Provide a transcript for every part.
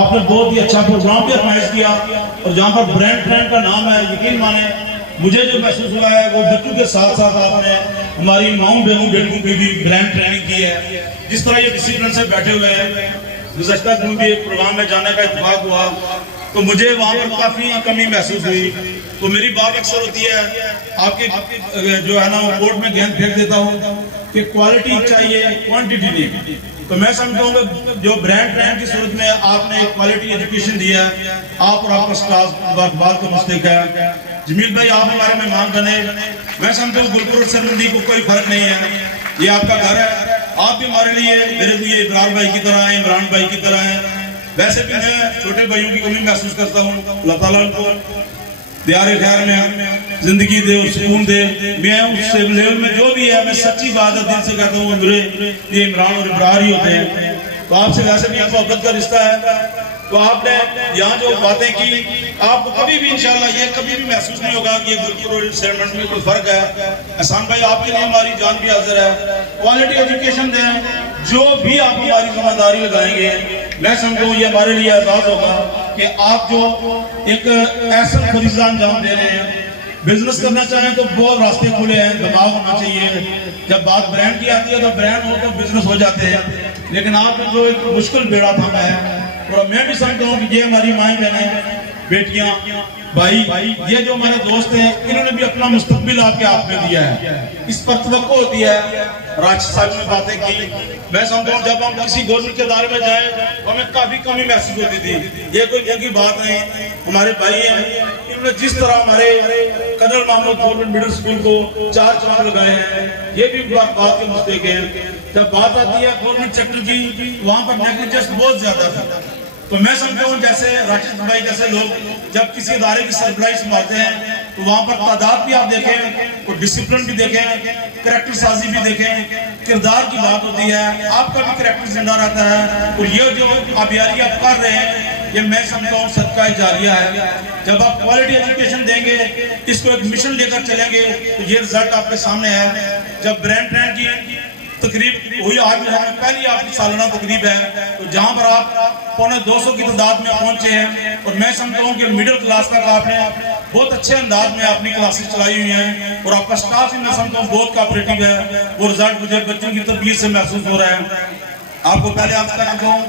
آپ نے بہت ہی اچھا پروگرام بھی آرگنائز کیا، اور جہاں پر برانڈ کا نام ہے، یقین مانے مجھے جو محسوس ہوا ہے وہ بچوں کے ساتھ ساتھ آپ نے ہماری ماؤں بہنوں بیٹوں کی بھی برانڈ ٹریننگ کی ہے. جس طرح یہ ڈسپلن سے بیٹھے ہوئے ہیں، گزشتہ دنوں بھی ایک پروگرام میں جانے کا اتفاق ہوا تو مجھے وہاں پر کافی کمی محسوس ہوئی. تو میری بات اکثر ہوتی ہے، آپ کے جو ہے نا کورٹ میں گیند پھینک دیتا ہوں کہ کوالٹی چاہیے، کوانٹیٹی نہیں. تو میں سمجھتا ہوں کہ جو برانڈ ٹریننگ کی صورت میں آپ نے کوالٹی ایجوکیشن دیا ہے، آپ اور آپ کا سٹاف بات کا مستحق ہے. جمیل بھائی آپ ہمارے مہمان بنے، میں سمجھتا ہوں گلپور اور سرمندی کو کوئی فرق نہیں ہے، یہ آپ کا گھر ہے. آپ بھی ہمارے لیے، میرے لیے ابرار بھائی کی طرح ہیں، عمران بھائی کی طرح ہیں. ویسے بھی میں چھوٹے بھائیوں کی کمی محسوس کرتا ہوں. اللہ تعالیٰ ان کو دیار خیر میں زندگی دے اور سکون دے. میں اس لیول میں جو بھی ہے، میں سچی بات ہے دل سے کہتا ہوں، میرے یہ عمران اور ابرار ہی ہوتے ہیں. تو آپ سے ویسے بھی محبت کا رشتہ ہے. تو آپ نے یہاں جو باتیں کی، آپ کو کبھی بھی انشاءاللہ یہ کبھی بھی محسوس نہیں ہوگا کہ یہ گلپور اور سیمنٹ میں کوئی فرق ہے. احسان بھائی آپ کے لیے ہماری جان بھی حاضر ہے. کوالٹی ایجوکیشن دیں، جو بھی آپ ہماری ذمہ داری لگائیں گے، میں سمجھوں یہ ہمارے لیے اعزاز ہوگا کہ آپ جو ایک ایسا فریضہ انجام دے رہے ہیں. بزنس کرنا چاہیں تو بہت راستے کھلے ہیں، دماغ ہونا چاہیے. جب بات برانڈ کی آتی ہے تو برانڈ ہو تو بزنس ہو جاتے ہیں. لیکن آپ نے جو ایک مشکل بیڑا تھاما ہے، اور میں بھی سمجھتا ہوں کہ یہ ہماری مائیں بہنیں، بیٹیاں، بھائی، یہ جو ہمارے دوست ہیں، انہوں نے بھی اپنا مستقبل آپ کے ہاتھ میں دیا ہے. اس پر توقع ہوتی ہے. راجد صاحب نے باتیں کی، میں سمجھتا ہوں جب ہم کسی گورنمنٹ کے ادارے میں جائیں تو ہمیں کافی کمی محسوس ہوتی تھی. یہ کوئی جنگی بات نہیں. ہمارے بھائی ہیں، انہوں نے جس طرح ہمارے قدر محمود گورنمنٹ مڈل اسکول کو 4 چاند لگائے ہیں، یہ بھی بات کے مستحق ہیں. جب بات آتی ہے گورنمنٹ سیکٹر کی، وہاں پر نیگلیجنس بہت زیادہ تھا. تو میں سمجھتا ہوں جیسے راجد بھائی جیسے لوگ جب کسی ادارے کی سربراہی سنبھالتے ہیں تو وہاں پر تعداد بھی آپ دیکھیں، اور ڈسپلن بھی دیکھیں، کریکٹر سازی بھی دیکھیں، کردار کی بات ہوتی ہے، آپ کا بھی کریکٹر زندہ رہتا ہے. اور یہ جو آبیاری آپ کر رہے ہیں، یہ میں سمجھتا ہوں صدقہ جاریہ ہے. جب آپ کوالٹی ایجوکیشن دیں گے، اس کو ایک مشن لے کر چلیں گے، تو یہ رزلٹ آپ کے سامنے ہے. جب برانڈ ٹریننگ کی تقریب ہوئی، آج پہلی آپ کی سالانہ تقریب ہے، تو جہاں پر آپ 250 کی تعداد میں پہنچے ہیں، اور میں سمجھتا ہوں کہ مڈل کلاس تک آپ نے بہت اچھے انداز میں اپنی کلاسز چلائی ہوئی ہیں، اور آپ کا سٹاف بھی میں سمجھتا ہوں بہت کوآپریٹیو ہے. وہ رزلٹ مجھے بچوں کی تربیت سے محسوس ہو رہا ہے. آپ کو پہلے آپ کا ہوں،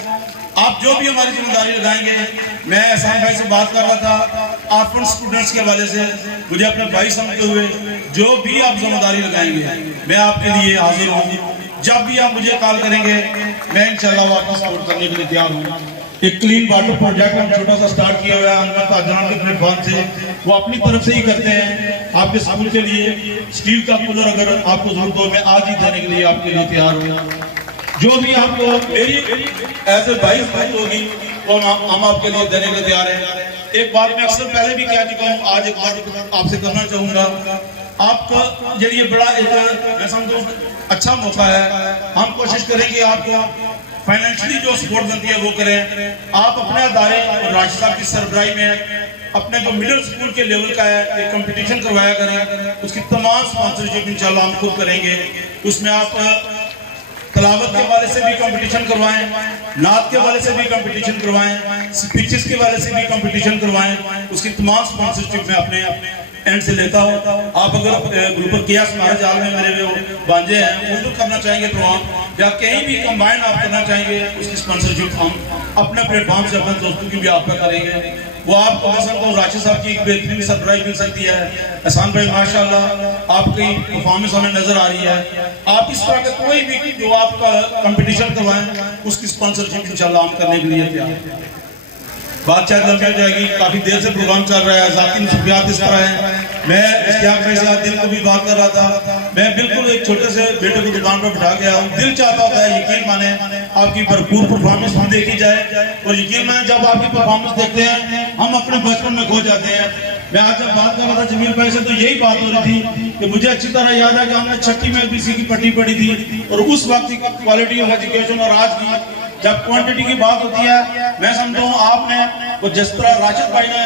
آپ جو بھی ہماری ذمہ داری لگائیں گے. میں احسان بھائی سے بات کر رہا تھا آرفن سٹوڈنٹس کے حوالے سے، مجھے اپنے بھائی سمجھتے ہوئے جو بھی آپ ذمہ داری لگائیں گے، میں آپ کے لیے حاضر ہوں. جب بھی آپ مجھے کال کریں گے، میں انشاءاللہ وہ آپ کو سپورٹ کرنے کے لیے تیار ہوں. ایک کلین واٹر پروجیکٹ ہم چھوٹا سا سٹارٹ کیا ہوا ہے انور تاجران کے پلیٹ فارم سے، وہ اپنی طرف سے ہی کرتے ہیں. آپ کے سکول کے لیے سٹیل کا کولر اگر آپ کو ضرورت ہو، میں آج ہی دینے کے لیے آپ کے لیے تیار ہوں. جو بھی آپ کو میری ایز اے بھائی ضرورت ہوگی وہ ہم آپ کے لیے دینے کے لیے تیار ہیں. ایک بات میں اکثر پہلے بھی کہہ چکا ہوں، آج ایک بات آپ سے کرنا چاہوں گا. آپ کا یہ بڑا ایک میں سمجھوں اچھا موقع ہے. ہم کوشش کریں کہ آپ کو فائنینشلی جو سپورٹ بنتی ہے وہ کریں. آپ اپنے ادارے اور راجد صاحب کی سربراہی میں اپنے جو مڈل سکول کے لیول کا ہے ایک کمپٹیشن کروایا کریں. اس کی تمام سپانسرشپ انشاءاللہ ہم خود کریں گے. اس میں آپ تلاوت کے حوالے سے بھی کمپٹیشن کروائیں، نعت کے حوالے سے بھی کمپٹیشن کروائیں، سپیچز کے حوالے سے بھی کمپٹیشن کروائیں. اس کی تمام سپانسرشپ میں اپنے اینڈ سے لیتا ہوں. آپ اگر گروپ کیاس مہاراج عالم میں میرے جو بانجے ہیں اردو کرنا چاہیں گے پروگرام، یا کہیں بھی کمبائن آپ کرنا چاہیں گے، اس کی سپانسرشپ ہم اپنے پلیٹ فارم سے اپنے دوستوں کی بھی آپ کا کریں گے. وہ آپ کو میں سمجھتا ہوں راشد صاحب کی ایک بہترین سربراہی مل سکتی ہے. احسان بھائی ماشاءاللہ آپ کی پرفارمنس ہمیں نظر آ رہی ہے. آپ اس طرح کا کوئی بھی جو آپ کا کمپٹیشن کروائیں، اس کی سپانسرشپ انشاءاللہ ہم کرنے کے لیے تیار ہیں. بات چاہت لمبی ہو جائے گی، کافی دیر سے پروگرام چل رہا ہے. ذاتی مصروفیات اس طرح ہیں. میں اشتیاق بھائی سے آج دن کو بھی بات کر رہا تھا، میں بالکل ایک چھوٹے سے بیٹے کو دکان پر بٹھا گیا ہوں. دل چاہتا ہوتا ہے یقین مانیں آپ کی بھرپور پرفارمنس بھی دیکھی جائے، اور یقین مانیں جب آپ کی پرفارمنس دیکھتے ہیں ہم اپنے بچپن میں کھو جاتے ہیں. میں آج جب بات کر رہا تھا جمیل بھائی سے تو یہی بات ہو رہی تھی کہ مجھے اچھی طرح یاد ہے کہ ہم نے 6ٹھی میں BC کی پٹی پڑھی تھی، اور اس وقت کی کوالٹی آف ایجوکیشن اور آج کی جب کوانٹٹی کی بات ہوتی ہے، میں سمجھتا ہوں آپ نے وہ جس طرح راشد بھائی نے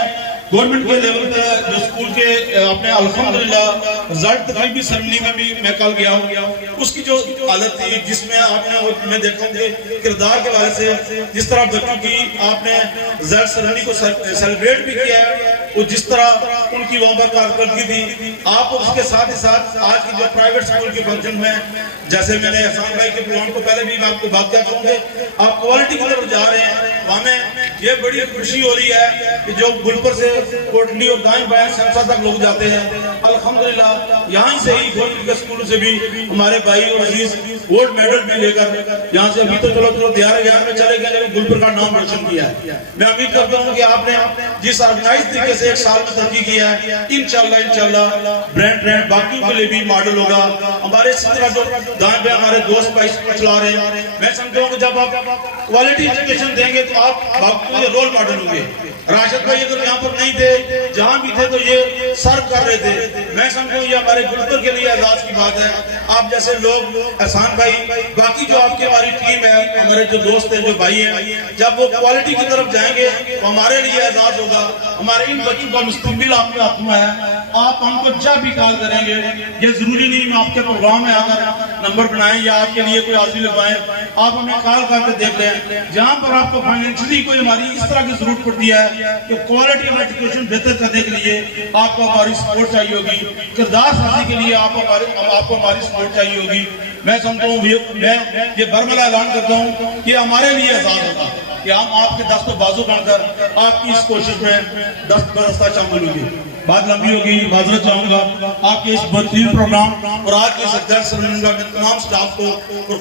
گورنمنٹ کے لیول پہ جو اسکول کے اپنے الحمدللہ رزلٹ تقریبی سرمنی میں بھی میں کل گیا ہوں، اس کی جو حالت تھی جس میں آپ نے میں دیکھا ہوں کہ کردار کے حوالے سے جس طرح بچوں کی آپ نے رزلٹ سرمنی کو سیلیبریٹ بھی کیا ہے، اور جس طرح ان کی وہاں پر کارکردگی تھی، آپ اس کے ساتھ ہی ساتھ آج کی جو پرائیویٹ اسکول کے فنکشن میں جیسے میں نے احسان بھائی کے پروگرام کو پہلے بھی میں آپ کو بات کیا کروں گے، آپ کوالٹی کی طرف جا رہے ہیں، ہمیں یہ بڑی خوشی ہو رہی ہے کہ جو گلپر سے کوٹلی اور دائیں بائیں سمسا تک لوگ جاتے ہیں، الحمدللہ یہاں سے ہی گورنمنٹ کے اسکول سے بھی ہمارے بھائی اور عزیز گولڈ میڈل بھی لے کر یہاں سے ابھی تو چلو دیار میں چلے گئے لیکن گلپر کا نام روشن کیا ہے۔ میں امید کرتا ہوں کہ آپ نے جس آرگنائز طریقے سے ایک سال میں ترقی کیا ہے، انشاءاللہ برینڈ باقیوں کے لیے بھی ماڈل ہوگا۔ ہمارے اسی طرح جو دائیں بائیں ہمارے دوست بھائی چلا رہے ہیں، میں سمجھتا ہوں کہ جب آپ کوالٹی ایجوکیشن دیں گے تو آپ باقیوں کے رول ماڈل ہوں گے۔ راشد بھائی اگر یہاں پر نہیں تھے، جہاں بھی تھے تو یہ سرو کر رہے تھے، میں سمجھتا ہوں یہ ہمارے گلپر کے لیے اعزاز کی بات ہے۔ آپ جیسے لوگ احسان بھائی باقی جو آپ کی ہماری ٹیم ہے، ہمارے جو دوست ہیں جو بھائی ہیں، جب وہ کوالٹی کی طرف جائیں گے تو ہمارے لیے اعزاز ہوگا۔ ہمارے ان بچوں کا مستقبل آپ کے ہاتھ میں ہے، آپ ہم کو جب بھی کال کریں گے، یہ ضروری نہیں میں آپ کے پروگرام میں آ کر نمبر بنائیں یا آپ کے لیے کوئی حاضری لگوائیں، آپ ہمیں کال کر کے دیکھ لیں۔ جہاں پر آپ کو فائنینشلی کوئی ہماری اس طرح کی ضرورت پڑتی ہے کہ کوالٹی آف ایجوکیشن بہتر کرنے کے لیے آپ کو ہماری سپورٹ چاہیے ہوگی، کردار سازی کے لیے آپ کو ہماری سپورٹ چاہیے ہوگی، میں سمجھتا ہوں میں یہ برملا اعلان کرتا ہوں کہ ہمارے لیے اعزاز ہوگا کہ ہم آپ کے دست و بازو بن کر آپ کی اس کوشش میں دست برستہ شامل ہوگی۔ بات لمبی ہوگی، معذرت چاہوں گا آپ کے اس بہترین پروگرام اور آج کے اس درس سرمنی کا میں تمام سٹاف کو اور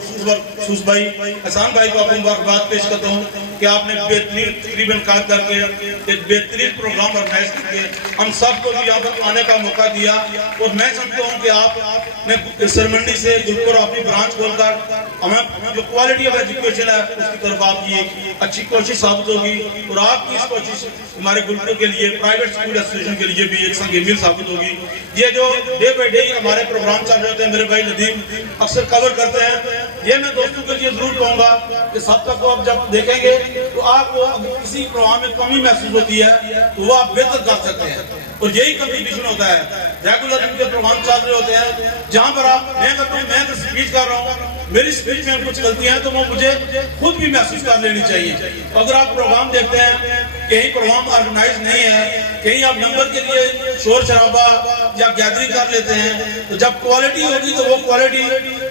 خصوص بھائی احسان بھائی کو آپ کو مبارکباد پیش کرتا ہوں کہ آپ نے بہترین تقریباً کار کر کے ایک بہترین پروگرام آرگنائز کر کے ہم سب کو بھی یہاں پر آنے کا موقع دیا، اور میں سمجھتا ہوں کہ آپ نے سرمنی سے گلپر اپنی برانچ کھول کر ہمیں جو کوالٹی آف ایجوکیشن ہے اس کی طرف آپ کی ایک اچھی کوشش ثابت ہوگی، اور آپ کی اس کوشش ہمارے گلپر کے لیے پرائیویٹ اسکول ایسوسیشن کے لیے بھی ایک سنگ میل ثابت ہوگی۔ یہ جو ڈے بائی ڈے ہمارے پروگرام چل رہے ہوتے ہیں، میرے بھائی ندیم اکثر کور کرتے ہیں، یہ میں دوستوں کے لیے ضرور کہوں گا کہ سب تک کو آپ جب دیکھیں گے تو آپ کو اگر کسی پروگرام میں کمی محسوس ہوتی ہے تو وہ آپ بہتر کر سکتے ہیں، اور یہی کنٹریبیوشن ہوتا ہے۔ ریگولر ان کے پروگرام چل رہے ہوتے ہیں جہاں پر آپ میں اسپیچ کر رہا ہوں، میری اسپیچ میں کچھ غلطیاں ہیں تو وہ مجھے خود بھی محسوس کر لینی چاہیے۔ اگر آپ پروگرام دیکھتے ہیں کہیں پروگرام آرگنائز نہیں ہے، کہیں آپ نمبر کے لیے شور شرابہ یا گیدرنگ کر لیتے ہیں، تو جب کوالٹی ہوگی تو وہ کوالٹی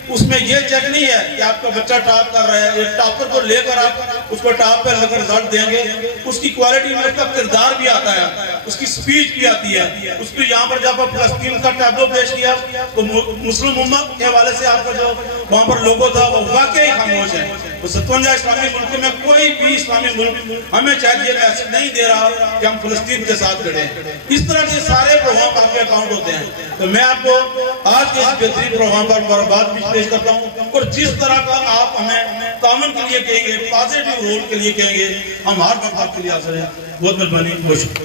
اس میں یہ چیک نہیں ہے کہ آپ کا بچہ ٹاپ کر رہا ہے، ایک ٹاپر کو لے کر آپ اس کو ٹاپ پہ لے کر رزلٹ دیں گے، اس کی کوالٹی میں اس کا کردار بھی آتا ہے، اس کی سپیچ بھی آتی ہے، اس کو یہاں پر جب آپ فلسطین کا ٹیبلو پیش کیا تو مسلم امت کے حوالے سے آپ کا جو وہاں پر لوگو تھا وہ واقعی خاموش ہے۔ 57 اسلامی ملک میں کوئی بھی اسلامی ملک ہمیں چاہیے میسج نہیں دے رہا کہ ہم فلسطین کے ساتھ کھڑے ہیں۔ اس طرح کے سارے پروگرام آپ کے اکاؤنٹ ہوتے ہیں، تو میں آپ کو آج کے اس بہترین پروگرام پر مبارکباد بھی پیش کرتا ہوں، اور جس طرح کا آپ ہمیں تعاون کے لیے کہیں گے، پازیٹیو رول کے لیے کہیں گے، ہم ہر وقت آپ کے لیے حاضر ہیں۔ بہت مہربانی، بہت شکریہ۔